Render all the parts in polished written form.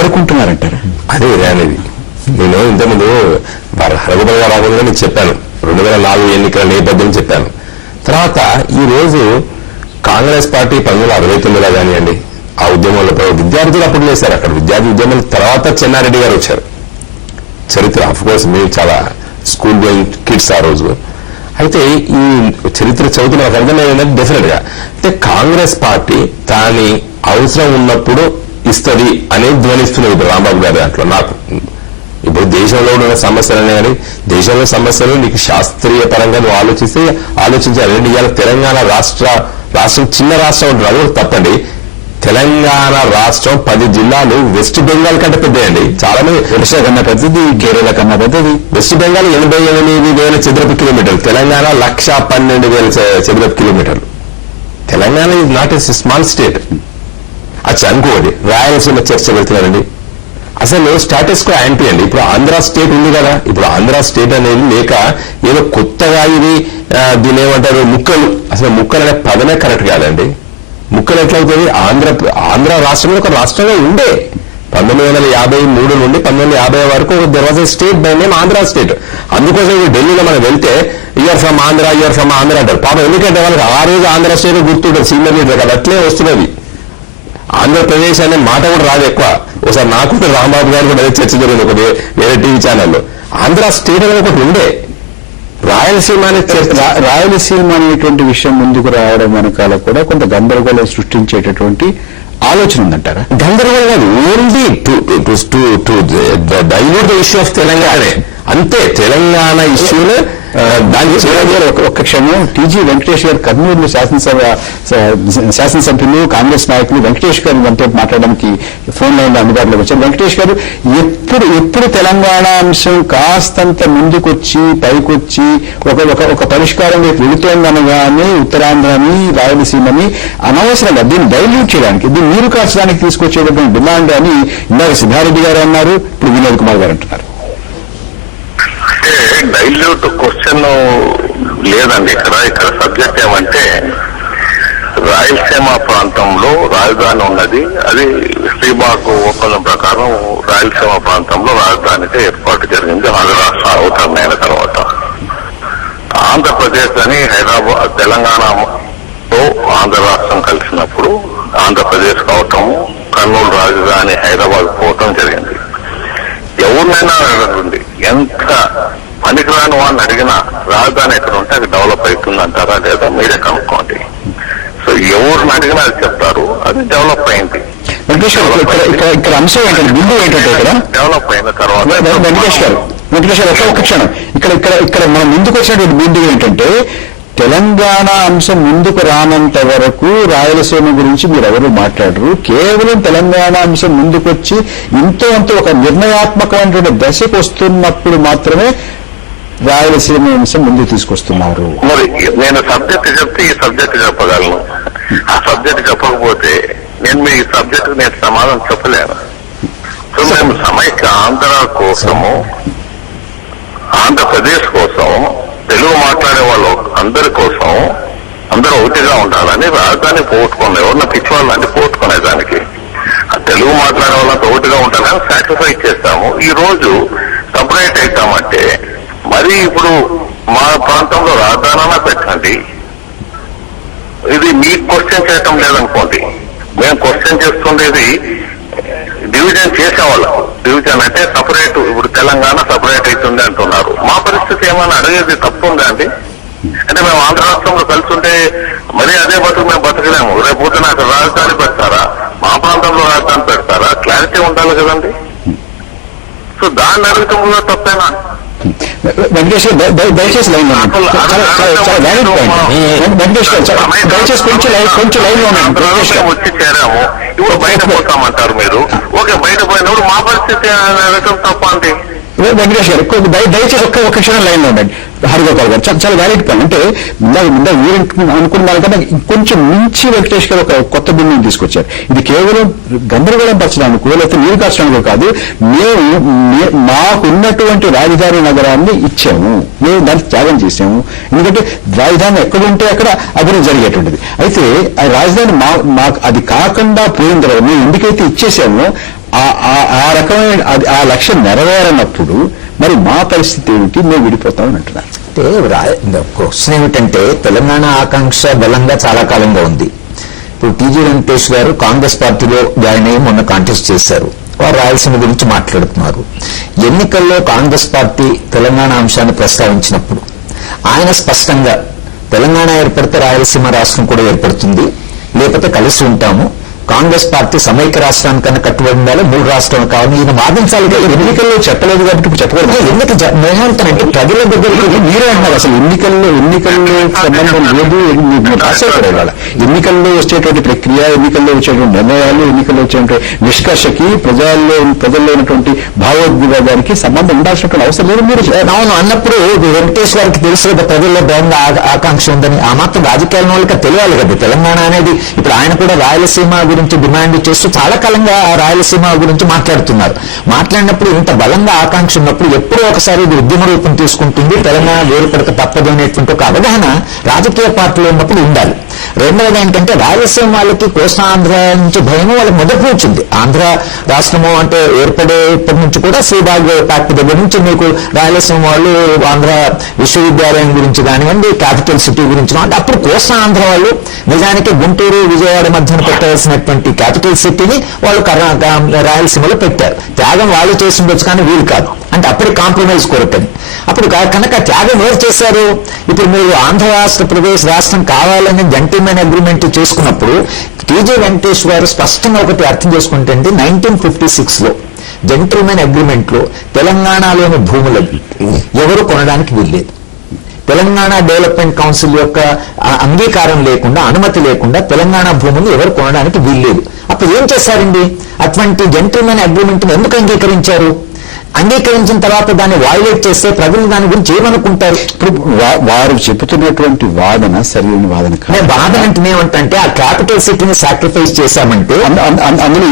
వాడుకుంటున్నారంటారా? అదే అనేది నేను ఇంతకుముందు రఘుబల్ గారు రాకుండా నేను చెప్పాను 2004 ఎన్నికల నేపథ్యం చెప్పాను. తర్వాత ఈ రోజు కాంగ్రెస్ పార్టీ 1969 కానివ్వండి, ఆ ఉద్యమంలో విద్యార్థులు అప్పుడు లేశారు. అక్కడ విద్యార్థి ఉద్యమం తర్వాత చెన్నారెడ్డి గారు వచ్చారు. చరిత్ర ఆఫ్ కోర్స్ మీరు చాలా స్కూల్ గోయింగ్ కిడ్స్ ఆ రోజు. అయితే ఈ చరిత్ర చదువుతున్న ఒక అర్థమైందంటే డెఫినెట్ గా అంటే కాంగ్రెస్ పార్టీ దాని అవసరం ఉన్నప్పుడు ఇస్తుంది అనేది ధ్వనిస్తున్నది ఇప్పుడు రాంబాబు గారి దాంట్లో. నాకు ఇప్పుడు దేశంలో ఉన్న సమస్యలనే కానీ దేశంలో సమస్యలు నీకు శాస్త్రీయ పరంగా నువ్వు ఆలోచించాలి. ఇవాళ తెలంగాణ రాష్ట్రం చిన్న రాష్ట్రం ఉంటుంది, అది కూడా తప్పండి. తెలంగాణ రాష్ట్రం 10 జిల్లాలు వెస్ట్ బెంగాల్ కంటే పెద్దయండి. చాలా మంది ఒడిశా కన్నా పెద్దది, కేరళ కన్నా పెద్దది. వెస్ట్ బెంగాల్ 88,000 చదరపు కిలోమీటర్లు, తెలంగాణ 1,12,000 చదరపు కిలోమీటర్లు. Telangana is not a small state. అచ్చా అనుకోండి, రాయలసీమ చర్చ పెడుతున్నారండి. అసలు స్టాటస్ కో యాంటీ అండి. ఇప్పుడు ఆంధ్ర స్టేట్ ఉంది కదా, ఇప్పుడు ఆంధ్ర స్టేట్ అనేది లేక ఏదో కొత్తగా ఇది దీని ఏమంటారు ముక్కలు. అసలు ముక్కలు అనే పదమే కరెక్ట్ కాదండి. ముక్కలు ఎట్లవుతుంది? ఆంధ్ర రాష్ట్రంలో ఒక రాష్ట్రంగా ఉండే 1953 నుండి 1950 వరకు there was a state by name Andhra state. అందుకోసం ఇప్పుడు ఢిల్లీలో మనం వెళ్తే యూఆర్ ఫ్రమ్ ఆంధ్ర అంటారు. పాపం ఎందుకంటే వాళ్ళకి ఆ రోజు ఆంధ్ర స్టేట్ గుర్తుంటుంది, సీనియర్ లీడర్ కదా, అట్లే వస్తున్నది. ఆంధ్రప్రదేశ్ అనే మాట కూడా రాదు ఎక్కువ. ఒకసారి నాకు రాంబాబు గారు కూడా అదే చర్చ జరిగింది ఒక వేరే టీవీ ఛానల్లో. ఆంధ్ర స్టేట్ అనేది ఒకటి ఉండే, రాయలసీమ అనేటువంటి విషయం ముందుకు రావడం వెనకాల కూడా కొంత గందరగోళం సృష్టించేటటువంటి ఆలోచన ఉందంటారా? గందరగోళం కాదు, only to dilute the issue of Telangana. అంతే, తెలంగాణ ఇష్యూను దానికి ఒక్క క్షణం. టీజీ వెంకటేష్ గారు కర్నూలు శాసనసభ్యులు కాంగ్రెస్ నాయకులు వెంకటేష్ గారు మనతో మాట్లాడడానికి ఫోన్ లైన్ లో అందుబాటులోకి వచ్చారు. వెంకటేష్ గారు, ఎప్పుడు తెలంగాణ అంశం కాస్తంత ముందుకొచ్చి పైకొచ్చి ఒక పరిష్కారం వెళుతోందనగానే ఉత్తరాంధ్రని రాయలసీమని అనవసరంగా దీన్ని డైల్యూట్ చేయడానికి, దీన్ని నీరు కాల్చడానికి తీసుకొచ్చేటటువంటి డిమాండ్ అని ఇందాక సిద్ధారెడ్డి గారు అన్నారు, ఇప్పుడు వినోద్ కుమార్ గారు అంటున్నారు. అంటే డైల్యూట్ క్వశ్చన్ లేదండి. ఇక్కడ సబ్జెక్ట్ ఏమంటే రాయలసీమ ప్రాంతంలో రాజధాని ఉన్నది. అది శ్రీబాగ్ ఒప్పందం ప్రకారం రాయలసీమ ప్రాంతంలో రాజధానిగా ఏర్పాటు జరిగింది ఆంధ్ర రాష్ట్ర అవతరణ అయిన తర్వాత. ఆంధ్రప్రదేశ్ అని హైదరాబాద్ తెలంగాణతో ఆంధ్ర రాష్ట్రం కలిసినప్పుడు ఆంధ్రప్రదేశ్ కావటం, కర్నూలు రాజధాని హైదరాబాద్ పోవటం జరిగింది. ఎవరినైనా అడగండి, ఎంత పనికిరాని వాడిని అడిగినా రాజధాని ఎక్కడ ఉంటే అది డెవలప్ అవుతుందంటారా లేదా మీరే కనుక్కోండి. సో ఎవరిని అడిగినా అది చెప్తారు, అది డెవలప్ అయింది. ఇక్కడ అంశం ఏంటంటే బిందు ఏంటంటే ఇక్కడ డెవలప్ అయిన తర్వాత వెంకటేష్ గారు ఒక్క క్షణం, ఇక్కడ మనం ముందుకు వచ్చినటువంటి బిందు ఏంటంటే తెలంగాణ అంశం ముందుకు రానంత వరకు రాయలసీమ గురించి మీరు ఎవరు మాట్లాడరు. కేవలం తెలంగాణ అంశం ముందుకొచ్చి ఇంతో అంత ఒక నిర్ణయాత్మకమైనటువంటి దశకు వస్తున్నప్పుడు మాత్రమే రాయలసీమ అంశం ముందుకు తీసుకొస్తున్నారు. మరి నేను సబ్జెక్ట్ చెప్తే ఈ సబ్జెక్ట్ చెప్పగలను, ఆ సబ్జెక్ట్ చెప్పకపోతే నేను ఈ సబ్జెక్ట్ నేను సమాధానం చెప్పలేను. సో మేము సమైక్య ఆంధ్ర కోసము, ఆంధ్రప్రదేశ్ కోసం, తెలుగు మాట్లాడే వాళ్ళు అందరి కోసం అందరూ ఒకటిగా ఉండాలని రాజధాని పోగొట్టుకున్నాం. ఎవరన్నా పిచ్చి వాళ్ళని పోగొట్టుకునేదానికి తెలుగు మాట్లాడే వాళ్ళంతా ఒకటిగా ఉండాలని సాక్రిఫైస్ చేస్తాము. ఈ రోజు సపరేట్ అవుతామంటే మరి ఇప్పుడు మా ప్రాంతంలో రాజధాని పెట్టండి, ఇది మీకు క్వశ్చన్ చేయటం లేదనుకోండి. మేము క్వశ్చన్ చేస్తుండేది డివిజన్ చేసేవాళ్ళం. డివిజన్ అంటే సపరేట్, ఇప్పుడు తెలంగాణ సపరేట్ అవుతుంది అంటున్నారు. మా పరిస్థితి ఏమైనా అడిగేది తప్పు ఉందా అండి? అంటే మేము ఆంధ్ర రాష్ట్రంలో కలిసి ఉంటే మరీ అదే బతుకు మేము బతకలేము. రేపు పొద్దున అక్కడ రాజధాని పెడతారా, మా ప్రాంతంలో రాజధాని పెడతారా, క్లారిటీ ఉండాలి కదండి. సో దాన్ని అడగటం కూడా తప్పేనా? వెంకటేష్ దయచేసి లైన్ వచ్చి చేరాము, ఇప్పుడు బయట పోతామంటారు మీరు. ఓకే, బయట పోయినప్పుడు మా పరిస్థితి అడగటం తప్ప అండి. వెంకటేష్ గారు దయచేసి ఒక్క క్షణం లైన్ లో ఉండండి. హరిగోపాల్ గారు చాలా వ్యాలిడ్ పాయింట్. అంటే ఇందాక మీరు అనుకున్నారు కదా, కొంచెం మించి వెంకటేష్ గారు ఒక కొత్త బిల్లుని తీసుకొచ్చారు. ఇది కేవలం గందరగోళం పరచడానికి లేకపోతే నీరు కాచడానికి కాదు. మాకున్నటువంటి రాజధాని నగరాన్ని ఇచ్చాము, మేము దాన్ని త్యాగం చేసాము. ఎందుకంటే రాజధాని ఎక్కడుంటే అక్కడ అభివృద్ధి జరిగేటువంటిది. అయితే ఆ రాజధాని మాకు అది కాకుండా పోయిన తర్వాత మేము ఎందుకైతే ఇచ్చేసామో ఆ రకమైన ఆ లక్ష్యం నెరవేరనప్పుడు మరి మా పరిస్థితి ఏమిటి, మేము విడిపోతామని అంటున్నాను. అంటే క్వశ్చన్ ఏమిటంటే తెలంగాణ ఆకాంక్ష బలంగా చాలా కాలంగా ఉంది. ఇప్పుడు టీజీ వెంకటేష్ గారు కాంగ్రెస్ పార్టీలో జాయిన్ అయ్యి మొన్న కాంటెస్ట్ చేశారు. వారు రాయలసీమ గురించి మాట్లాడుతున్నారు. ఎన్నికల్లో కాంగ్రెస్ పార్టీ తెలంగాణ అంశాన్ని ప్రస్తావించినప్పుడు ఆయన స్పష్టంగా తెలంగాణ ఏర్పడితే రాయలసీమ రాష్ట్రం కూడా ఏర్పడుతుంది, లేకపోతే కలిసి ఉంటాము, కాంగ్రెస్ పార్టీ సమైక్య రాష్ట్రానికన్నా కట్టుబడి ఉండాలి, 3 రాష్ట్రాలు కావాలి, ఈయన వాదించాలి. ఎన్నికల్లో చెప్పలేదు కాబట్టి ఇప్పుడు చెప్పకూడదు. ఎందుకు నేనంటానంటే ప్రజల దగ్గరికి మీరే అన్నారు అసలు ఎన్నికల్లో సంబంధం లేదు. రాసేవాళ్ళ ఎన్నికల్లో వచ్చేటువంటి ప్రక్రియ, ఎన్నికల్లో వచ్చేటువంటి నిర్ణయాలు, ఎన్నికల్లో వచ్చేటువంటి నిష్కర్షకి ప్రజల్లో ఉన్నటువంటి భావోద్వేగానికి సంబంధం ఉండాల్సినటువంటి అవసరం లేదు. మీరు అవును అన్నప్పుడు వెంకటేష్ గారికి తెలుసు కదా ప్రజల్లో బలంగా ఆకాంక్ష ఉందని. ఆ మాత్రం రాజకీయాల వాళ్ళకి తెలియాలి కదా. తెలంగాణ అనేది ఇప్పుడు ఆయన కూడా రాయలసీమ గురించి డిమాండ్ చేస్తూ చాలా కాలంగా రాయలసీమ గురించి మాట్లాడినప్పుడు ఇంత బలంగా ఆకాంక్ష ఉన్నప్పుడు ఎప్పుడో ఒకసారి ఇది ఉద్యమ రూపం తీసుకుంటుంది, తెలంగాణ వేరుపడక తప్పదు అనేటువంటి ఒక అవగాహన రాజకీయ పార్టీలో ఉన్నప్పుడు ఉండాలి. రెండవది ఏంటంటే రాయలసీమ వాళ్ళకి కోస్తాంధ్ర నుంచి భయం వాళ్ళకి మొదటి నుంచి ఉంది. ఆంధ్ర రాష్ట్రము అంటే ఏర్పడేప్పటి నుంచి కూడా శ్రీబాగ్ ఫ్యాక్టరీ దగ్గర నుంచి మీకు రాయలసీమ వాళ్ళు ఆంధ్ర విశ్వవిద్యాలయం గురించి కానివ్వండి, క్యాపిటల్ సిటీ గురించి కానివ్వండి, అప్పుడు కోస్తాంధ్ర వాళ్ళు నిజానికి గుంటూరు విజయవాడ మధ్యన పెట్టవలసినటువంటి క్యాపిటల్ సిటీని వాళ్ళు రాయలసీమలో పెట్టారు. త్యాగం వాళ్ళు చేసి ఉండొచ్చు కానీ వీలు కాదు. అంటే అప్పుడు కాంప్రమైజ్ కోరటని. అప్పుడు కనుక త్యాగం ఎవరు చేశారు? ఇప్పుడు మీరు ఆంధ్రప్రదేశ్ రాష్ట్రం కావాలని జెంటిల్మెన్ అగ్రిమెంట్ చేసుకున్నప్పుడు టీజీ వెంకటేష్ గారు స్పష్టంగా ఒకటి అర్థం చేసుకుంటే 1956లో జెంటిల్మెన్ అగ్రిమెంట్ లో తెలంగాణలోని భూములు ఎవరు కొనడానికి వీల్లేదు. తెలంగాణ డెవలప్మెంట్ కౌన్సిల్ యొక్క అంగీకారం లేకుండా, అనుమతి లేకుండా తెలంగాణ భూములు ఎవరు కొనడానికి వీల్లేదు. అప్పుడు ఏం చేశారండి? అటువంటి జెంటిల్మెన్ అగ్రిమెంట్ ఎందుకు అంగీకరించారు? అంగీకరించిన తర్వాత దాన్ని వైలేట్ చేస్తే ప్రజలు దాని గురించి ఏమనుకుంటారు? ఇప్పుడు వారు చెబుతున్నటువంటి వాదన సరైన వాదన కాదు. వాదన అంటే ఏమంటే ఆ క్యాపిటల్ సిటీని సాక్రిఫైస్ చేశామంటే అందులో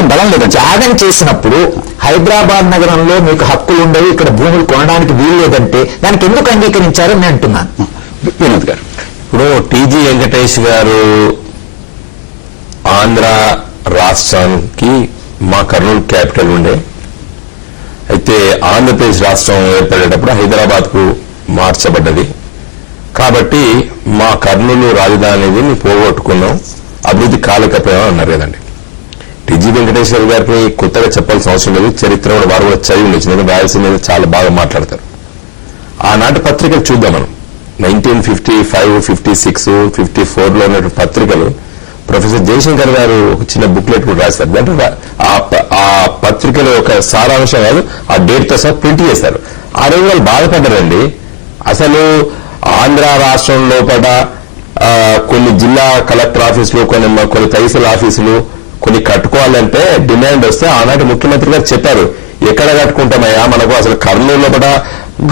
ఏం బలం లేదు. త్యాగం చేసినప్పుడు హైదరాబాద్ నగరంలో మీకు హక్కులు ఉండవు, ఇక్కడ భూములు కొనడానికి వీలు లేదంటే దానికి ఎందుకు అంగీకరించారని నేను అంటున్నాను. వినోద్ గారు, ఇప్పుడు టీజీ వెంకటేష్ గారు ఆంధ్ర రాష్ట్రానికి మా కర్నూలు క్యాపిటల్ ఉండే, అయితే ఆంధ్రప్రదేశ్ రాష్ట్రం ఏర్పడేటప్పుడు హైదరాబాద్ కు మార్చబడ్డది. కాబట్టి మా కర్నూలు రాజధానిని పోగొట్టుకున్నాం, అభివృద్ధి కాలేకపోయాం అన్నారు కదండి. టీజీ వెంకటేశ్వర గారికి కొత్తగా చెప్పాల్సిన అవసరం లేదు. చరిత్ర కూడా వారు కూడా చదివి ఉండొచ్చు, ఎందుకంటే రాయలసీమ మీద చాలా బాగా మాట్లాడతారు. ఆనాటి పత్రికలు చూద్దాం మనం. 1955, 56, 54లో ఉన్న పత్రికలు ప్రొఫెసర్ జయశంకర్ గారు ఒక చిన్న బుక్లెట్ కూడా రాస్తారు. అంటే ఆ పత్రికల యొక్క సారాంశం కాదు, ఆ డేట్ తో సహా ప్రింట్ చేస్తారు. ఆ రోజు వాళ్ళు బాధపడ్డారండి. అసలు ఆంధ్ర రాష్ట్రం లోపల కొన్ని జిల్లా కలెక్టర్ ఆఫీసులు, కొన్ని తహసీల్ ఆఫీసులు కొన్ని కట్టుకోవాలంటే డిమాండ్ వస్తే ఆనాటి ముఖ్యమంత్రి గారు చెప్పారు, ఎక్కడ కట్టుకుంటామయ్యా, మనకు అసలు కర్నూలు లోపల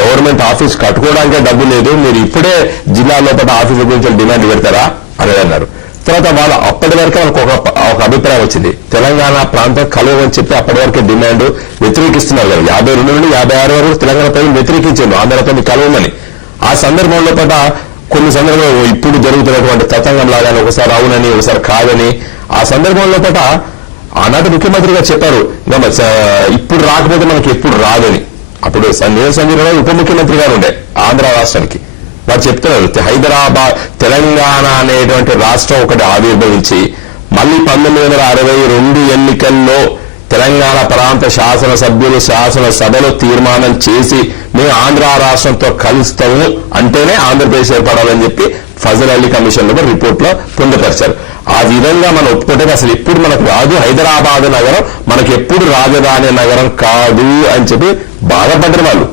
గవర్నమెంట్ ఆఫీస్ కట్టుకోవడానికే డబ్బు లేదు, మీరు ఇప్పుడే జిల్లా లోపల ఆఫీసుల గురించి డిమాండ్ పెడతారా అని అన్నారు. తర్వాత వాళ్ళు అప్పటి వరకే వాళ్ళకి ఒక అభిప్రాయం వచ్చింది, తెలంగాణ ప్రాంతం కలవని చెప్పి అప్పటి వరకే డిమాండ్ వ్యతిరేకిస్తున్నారు కదా. 52 నుండి 56 వరకు తెలంగాణ ప్రజలు వ్యతిరేకించారు ఆంధ్రతో కలవమని. ఆ సందర్భంలో కొన్ని సందర్భంలో ఇప్పుడు జరుగుతున్నటువంటి తతంగం లాగానే ఒకసారి అవునని ఒకసారి కాదని, ఆ సందర్భంలో ఆనాటి ముఖ్యమంత్రి గారు చెప్పారు, ఇప్పుడు రాకపోతే మనకి ఎప్పుడు రాదని. అప్పుడు సంజయ్ ఉప ముఖ్యమంత్రి గారు ఉండే ఆంధ్ర రాష్ట్రానికి. వారు చెప్తున్నారు, హైదరాబాద్ తెలంగాణ అనేటువంటి రాష్ట్రం ఒకటి ఆవిర్భవించి మళ్ళీ 1962 ఎన్నికల్లో తెలంగాణ ప్రాంత శాసనసభ్యులు శాసనసభలో తీర్మానం చేసి మేము ఆంధ్ర రాష్ట్రంతో కలుస్తాము అంటేనే ఆంధ్రప్రదేశ్ ఏర్పడాలని చెప్పి ఫజల్ అలీ కమిషన్ లో రిపోర్ట్ లో పొందుపరిచారు. ఆ విధంగా మనం ఒప్పుకుంటే అసలు ఎప్పుడు మనకు రాదు హైదరాబాద్ నగరం, మనకి ఎప్పుడు రాజధాని నగరం కాదు అని చెప్పి బాధపడ్డారు వాళ్ళు.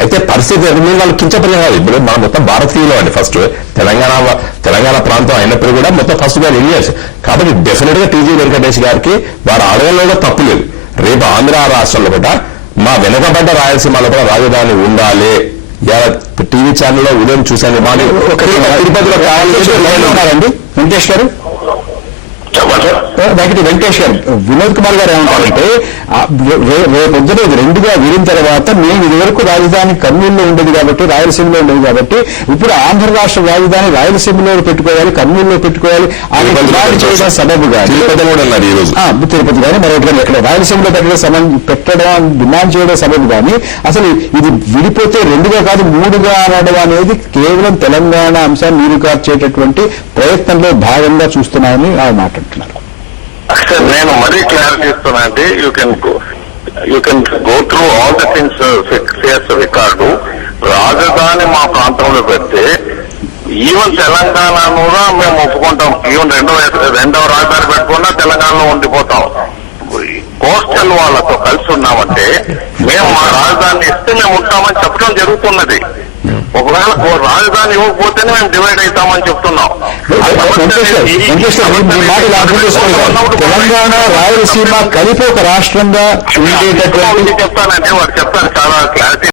అయితే పరిస్థితి వాళ్ళు కించపడిన కాదు. ఇప్పుడు మనం మొత్తం భారతీయులు అండి. ఫస్ట్ తెలంగాణ ప్రాంతం అయినప్పుడు కూడా మొత్తం ఫస్ట్ గా ఇండియన్స్. కాబట్టి డెఫినెట్ గా టీజీ వెంకటేష్ గారికి వారు అడగడంలో తప్పు లేదు. రేపు ఆంధ్ర రాష్ట్రంలో కూడా మా వెనకబడ్డ రాయలసీమలో కూడా రాజధాని ఉండాలి. టీవీ ఛానల్లో ఉదయం చూశాను, తిరుపతిలో కావాలండి వెంకటేష్ గారు. చెప్పండి. వెంకటి వెంకటేష్ గారు, వినోద్ కుమార్ గారు ఏమంటారంటే రేపొద్దున ఇది రెండుగా విడిన తర్వాత మేము ఇదివరకు రాజధాని కర్నూలులో ఉండేది కాబట్టి, రాయలసీమలో ఉండేది కాబట్టి, ఇప్పుడు ఆంధ్ర రాష్ట్ర రాజధాని రాయలసీమలో పెట్టుకోవాలి, కర్నూలులో పెట్టుకోవాలి అని డిమాండ్ చేయడం సబబు కానీ తిరుపతి కానీ మరొకటి కానీ ఎక్కడ రాయలసీమలో పెట్టడం డిమాండ్ చేయడం సబబు కానీ, అసలు ఇది విడిపోతే రెండుగా కాదు మూడుగా అనడం అనేది కేవలం తెలంగాణ అంశాన్ని నీరుగార్చేటటువంటి ప్రయత్నంలో భాగంగా చూస్తున్నామని ఆయన మాట్లాడుతున్నారు. నేను మరీ క్లారిటీ ఇస్తున్నా అంటే you can go through all the things record. రాజధాని మా ప్రాంతంలో పెడితే ఈవెన్ తెలంగాణను కూడా మేము ఒప్పుకుంటాం. ఈవెన్ రెండవ రాజధాని పెట్టుకున్నా తెలంగాణలో ఉండిపోతాం. కోస్టల్ వాళ్ళతో కలిసి ఉన్నామంటే మేము మా రాజధాని ఇస్తే మేము ఉంటామని చెప్పడం జరుగుతున్నది. ఒకవేళ రాజధాని ఇవ్వకపోతేనే మేము డివైడ్ అవుతామని చెప్తున్నాం. తెలంగాణ రాయలసీమ కలిపి ఒక రాష్ట్రంగా ఉండేటటువంటి చెప్తానంటే వాడు చెప్తాను చాలా క్లారిటీ